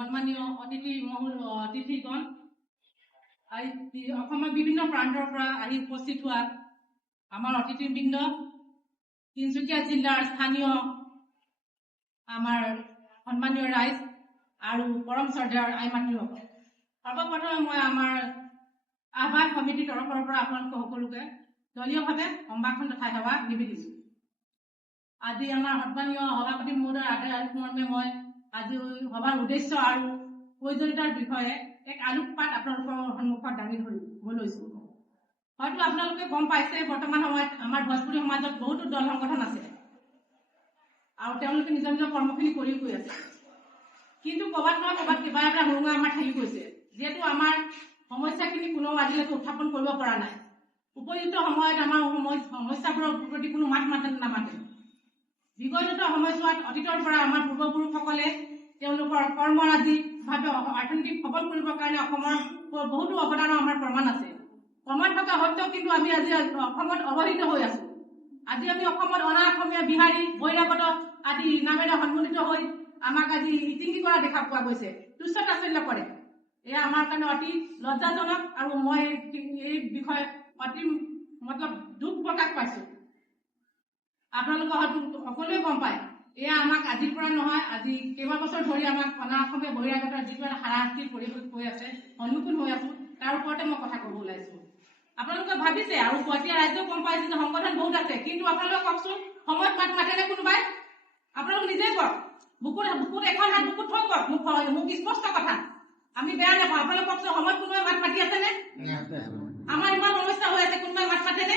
সন্মানীয় অতিথিগণ অসমৰ বিভিন্ন প্ৰান্তৰ পৰা আহি উপস্থিত হোৱা আমাৰ অতিথিবৃন্দ, তিনিচুকীয়া জিলাৰ স্থানীয় আমাৰ সন্মানীয় ৰাইজ আৰু পৰম শ্ৰদ্ধেয় আই মাতৃসকল, সৰ্বপ্ৰথমে মই আমাৰ আহ্বায়ক সমিতিৰ তৰফৰ পৰা আপোনালোক সকলোকে দলীয়ভাৱে সম্ভাষণ তথা সেৱা নিবেদিছোঁ। আজি আমাৰ সন্মানীয় সভাপতি মহোদয়ৰ আদেশ মৰ্মে মই আজি সভাৰ উদ্দেশ্য আৰু প্ৰয়োজনীয়তাৰ বিষয়ে এক আলোকপাত আপোনালোকৰ সন্মুখত দাঙি ধৰিব লৈছোঁ। হয়তো আপোনালোকে গম পাইছে, বৰ্তমান সময়ত আমাৰ ভোজপুৰী সমাজত বহুতো দল সংগঠন আছে আৰু তেওঁলোকে নিজৰ নিজৰ কৰ্মখিনি কৰি গৈ আছে, কিন্তু ক'ৰবাত নহয় ক'ৰবাত কিবা এটা সুৰুঙা আমাৰ থাকি গৈছে। যিহেতু আমাৰ সমস্যাখিনি কোনেও আজিলৈকে উত্থাপন কৰিব পৰা নাই, উপযুক্ত সময়ত আমাৰ সমস্যাবোৰৰ প্ৰতি কোনো মাত নামাতে। বিগত সময়ছোৱাত অতীতৰ পৰা আমাৰ পূৰ্বপুৰুষসকলে তেওঁলোকৰ কৰ্মৰাজিভাৱে অৰ্থনৈতিক সবল কৰিবৰ কাৰণে অসমৰ বহুতো অৱদানৰ আমাৰ প্ৰমাণ আছে। প্ৰমাণ থকা সত্ত্বেও কিন্তু আমি আজি অসমত অৱহেলিত হৈ আছো। আজি আমি অসমত অনা অসমীয়া, বিহাৰী, বহিৰাগত আদি নামেৰে সন্মোলিত হৈ আমাক আজি ইতিংগি কৰা দেখা পোৱা গৈছে, তুচ্ছ তাচ্ছিল্য কৰে। এয়া আমাৰ কাৰণে অতি লজ্জাজনক আৰু মই এই বিষয়ে অতি দুখ প্ৰকাশ পাইছো। আপোনালোকে হয়তো সকলোৱে গম পায়, এয়া আমাক আজিৰ পৰা নহয়, আজি কেইবাবছৰ ধৰি আমাক অনা অসমীয়া, বহিৰাগতৰ যিটো এটা হাৰাশাস্তিৰ পৰিৱেশ হৈ আছে, সন্মুখীন হৈ আছো, তাৰ ওপৰতে মই কথা ক'ব ওলাইছো। আপোনালোকে ভাবিছে আৰু গুৱাহাটীৰ ৰাইজেও গম পাইছে যে সংগঠন বহুত আছে, কিন্তু আপোনালোকে কওকচোন, সময়ত মাত মাতেনে কোনোবাই? আপোনালোক নিজেই কওক, বুকুত এখন হাত বুকুত থৈ কওক, মোক স্পষ্ট কথা, আমি বেয়া নাপাওঁ। আপোনালোকে কওকচোন, সময়ত কোনোবাই মাত মাতি আছেনে? আমাৰ ইমান সমস্যা হৈ আছে, কোনোবাই মাত মাতেনে?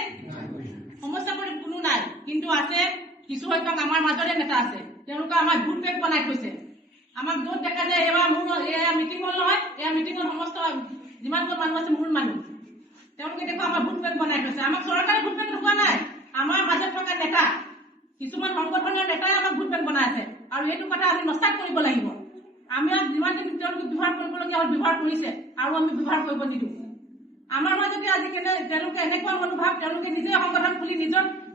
সমস্যা কোনো নাই, কিন্তু আছে কিছু সংখ্যক আমাৰ মাজৰে নেতা আছে, তেওঁলোকে আমাৰ ভোট বেংক বনাই থৈছে। আমাক য'ত দেখা যায় এবাৰ এয়া মিটিং হ'ল নহয়, এয়া মিটিঙত সমস্ত যিমানজন মানুহ আছে মূল মানুহ, তেওঁলোকে দেখো আমাৰ ভোট বেংক বনাই থৈছে। আমাক চৰকাৰে ভোট বেংক হোৱা নাই, আমাৰ মাজত থকা নেতা, কিছুমান সংগঠনৰ নেতাই আমাক ভোট বেংক বনাই আছে, আৰু এইটো কথা আমি নস্যাৎ কৰিব লাগিব। আমি যিমান তেওঁলোকে ব্যৱহাৰ কৰিবলগীয়া হ'ল ব্যৱহাৰ কৰিছে, আৰু আমি ব্যৱহাৰ কৰিব নিদিওঁ। আমাৰ মাজতে আজি তেওঁলোকে এনেকুৱা মনোভাৱ, তেওঁলোকে নিজে সংগঠন খুলি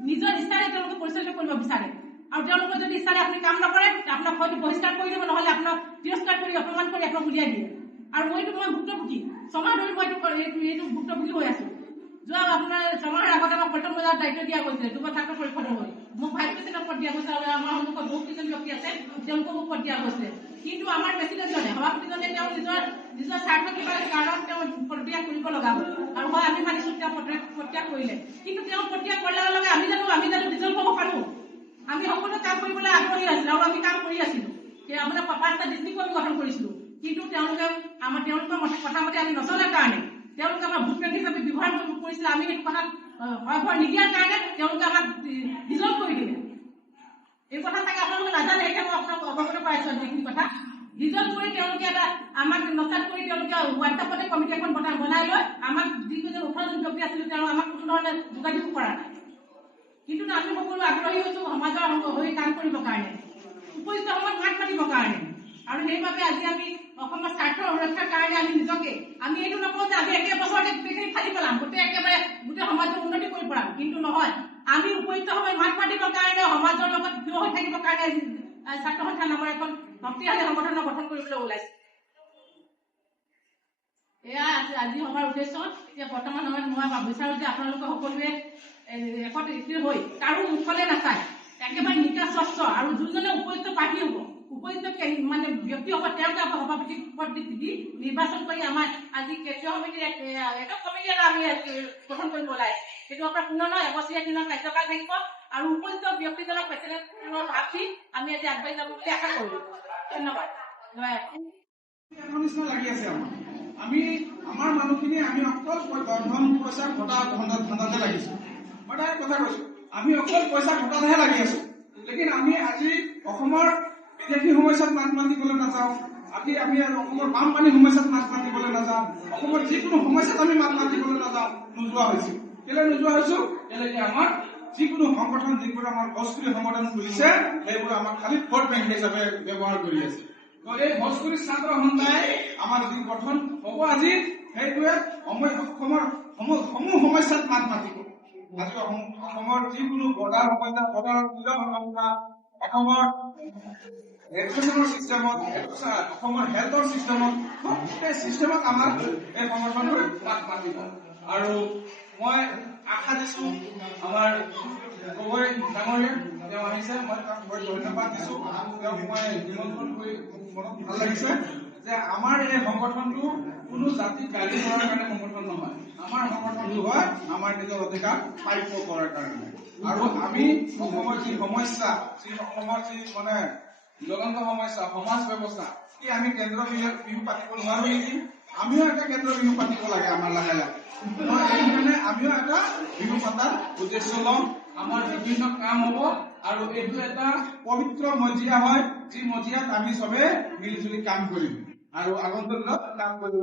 নিজৰ ইচ্ছাৰে তেওঁলোকে পৰিচালিত কৰিব বিচাৰে। আৰু তেওঁলোকে যদি ইচ্ছাৰে আপুনি কাম নকৰে, আপোনাক হয়তো বহিষ্কাৰ কৰি দিব, নহলে আপোনাক তিৰস্কাৰ কৰি অপমান কৰি আপোনাক উলিয়াই দিয়ে। আৰু মই ভুক্তভোগী, 6 মাহ ধৰি মই এইটো ভুক্তভোগী হৈ আছো। যোৱা আপোনাৰ 6 মাহৰ আগতে আমাক পল্টন বজাৰত দায়িত্ব দিয়া গৈছিলে, যুৱ ছাত্ৰ পৰিষদৰ হৈ মোক ভাইচ প্ৰেচিডেণ্ট পদ দিয়া গৈছে। আৰু আমাৰ সন্মুখত বহুত কেইজন ব্যক্তি আছে, তেওঁলোককো পদ দিয়া গৈছিলে। কিন্তু আমাৰ প্ৰেচিডেণ্টজনে, সভাপতিজনে তেওঁ নিজৰ স্বাৰ্থ কিবা কাৰণত তেওঁ প্ৰত্যাগ কৰিব লগা হ'ল। আৰু হয়, আমি মানিছো তেওঁ প্ৰত্যাগ কৰিলে, কিন্তু তেওঁ প্ৰত্যাগ কৰাৰ লগে লগে আমি জানো ডিজল পাব পাৰো? আমি সকলো কাম কৰিবলৈ আগ্ৰহী আছিলো আৰু আমি কাম কৰি আছিলো। আপোনাৰ 5টা ডিষ্ট্ৰিক্ট আমি গঠন কৰিছিলো, কিন্তু তেওঁলোকৰ কথা মতে আমি নচলাৰ কাৰণে, তেওঁলোকে আমাৰ ভোট বেংক হিচাপে ব্যৱহাৰ কৰিছিলে। আমি সেইটো কথাত ভয় নিদিয়াৰ কাৰণে তেওঁলোকে আমাক ডিজলভ কৰি দিলে। এই কথা চাগে আপোনালোকে নাজানে, এতিয়া মই আপোনাক অৱগত কৰাইছো যিখিনি কথা। ডিজলভ কৰি তেওঁলোকে আমাক নচাত কৰি তেওঁলোকে হোৱাটছআপতে কমিটি এখন বনাই লৈ আমাক যিকেইজন 18জন ব্যক্তি আছিলো, তেওঁ আমাক কোনো ধৰণে যোগাযোগ কৰা নাই। কিন্তু আমি সকলো আগ্ৰহী হৈছো সমাজৰ হৈ কাম কৰিবৰ কাৰণে, উপযুক্ত সময়ত মাত মাতিবৰ কাৰণে। আৰু সেইবাবে আজি আমি অসমৰ স্বাৰ্থ সুৰক্ষাৰ কাৰণে আমি এইটো নকওঁ যে আমি একেবছৰতে গোটেইখিনি ফালি পেলাম, গোটেই সমাজৰ উন্নতি কৰি পেলাম, কিন্তু নহয়। আমি উপযুক্ত সময় মাত মাতিবৰ কাৰণে, সমাজৰ লগত থিয় হৈ থাকিবৰ কাৰণে ছাত্ৰ সন্থা নামৰ এখন শক্তিশালী সংগঠনৰ গঠন কৰিবলৈ ওলাইছে। এয়া আজি সভাৰ উদ্দেশ্য। এতিয়া বৰ্তমান সময়ত মই বিচাৰো যে আপোনালোকে সকলোৱে একত্ৰিত হৈ কাৰো মুখলে নাচায়, একেবাৰে নিকা স্বচ্ছ, আৰু যোনজনে উপযুক্ত প্ৰাৰ্থী হ'ব, উপযুক্ত মানে ব্যক্তি হ'ব, তেওঁকে সভাপতি পদ দি নিৰ্বাচন কৰি আমাৰ আজি কেন্দ্ৰীয় সমিতিৰ একক কমিটি এটা আমি গঠন কৰিব ওলাইছো। সেইটো আপোনাৰ পুনৰ 1 বছৰীয়া দিনৰ কাৰ্যকাল থাকিব, আৰু উপযুক্ত ব্যক্তিজনক প্ৰেচিডেণ্টৰ ভাবি আমি আজি আগবাঢ়ি যাব বুলি আশা কৰোঁ। ধন্যবাদ। লাগি আছে আমাৰ মানুহখিনি আমি অকল ধন পইচা ঘটা ধান্দাতে লাগিছো। মই তাই কথা কৈছো, আমি অকল পইচা ঘটাতহে লাগি আছো। লেকিন আমি আজি অসমৰ বিদেশী সমস্যাত মাত মাতিবলৈ নাযাওঁ, আমি অসমৰ বানপানী সমস্যাত মাত মাতিবলৈ নাযাওঁ, অসমৰ যিকোনো সমস্যাত আমি মাত মাতিবলৈ নাযাওঁ, নোযোৱা হৈছো। কেলে নোযোৱা হৈছো? কেলেকে আমাৰ যিকোনো সংগঠন, যিবোৰ আমাৰ ভোজপুৰী সংগঠন খুলিছে, সেইবোৰ আমাক খালি ভোট বেংক হিচাপে ব্যৱহাৰ কৰি আছে। এই ভোজপুৰী ছাত্ৰ সন্থাই আমাৰ যি গঠন হ'ব আজি, সেইটোৱে অসমৰ সমূহ সমস্যাত মাত মাতিব। আজি অসমৰ যিকোনো বৰ্ডাৰ সমস্যা, অসমৰ এডুকেশ্যনৰ চিষ্টেমত, অসমৰ হেল্থৰ চিষ্টেমত, গোটেই চিষ্টেমত আমাৰ এই সংগঠনটোৱে মাত মাতিব। আৰু মই আশা দিছো আমাৰ গগৈ ডাঙৰীয়া, তেওঁ আহিছে, মই তাক ধন্যবাদ দিছো। তেওঁক মই নিমন্ত্ৰণ কৰি মনত ভাল লাগিছে যে আমাৰ এই সংগঠনটো কোনো জাতিক গালি কৰাৰ কাৰণে সংগঠন নহয়। আমাৰ সংগঠনটো হয় আমাৰ নিজৰ অধিকাৰ প্ৰাপ্য কৰাৰ কাৰণে। আৰু আমি অসমৰ যি সমস্যা, অসমৰ যি মানে জ্বলন্ত সমস্যা, সমাজ ব্যৱস্থা, কি আমি কেন্দ্ৰীয় বিহু পাতিব নোৱাৰো নেকি? আমিও এটা কেন্দ্ৰীয় বিহু পাতিব লাগে আমাৰ লাহে লাহে। এইকাৰণে আমিও এটা বিহু পতাৰ উদ্দেশ্য লম। আমাৰ বিভিন্ন কাম হ'ব, আৰু এইটো এটা পবিত্ৰ মজিয়া হয়, যি মজিয়াত আমি চবে মিলি জুলি কাম কৰিম আৰু আগন্তুক কাম কৰিব।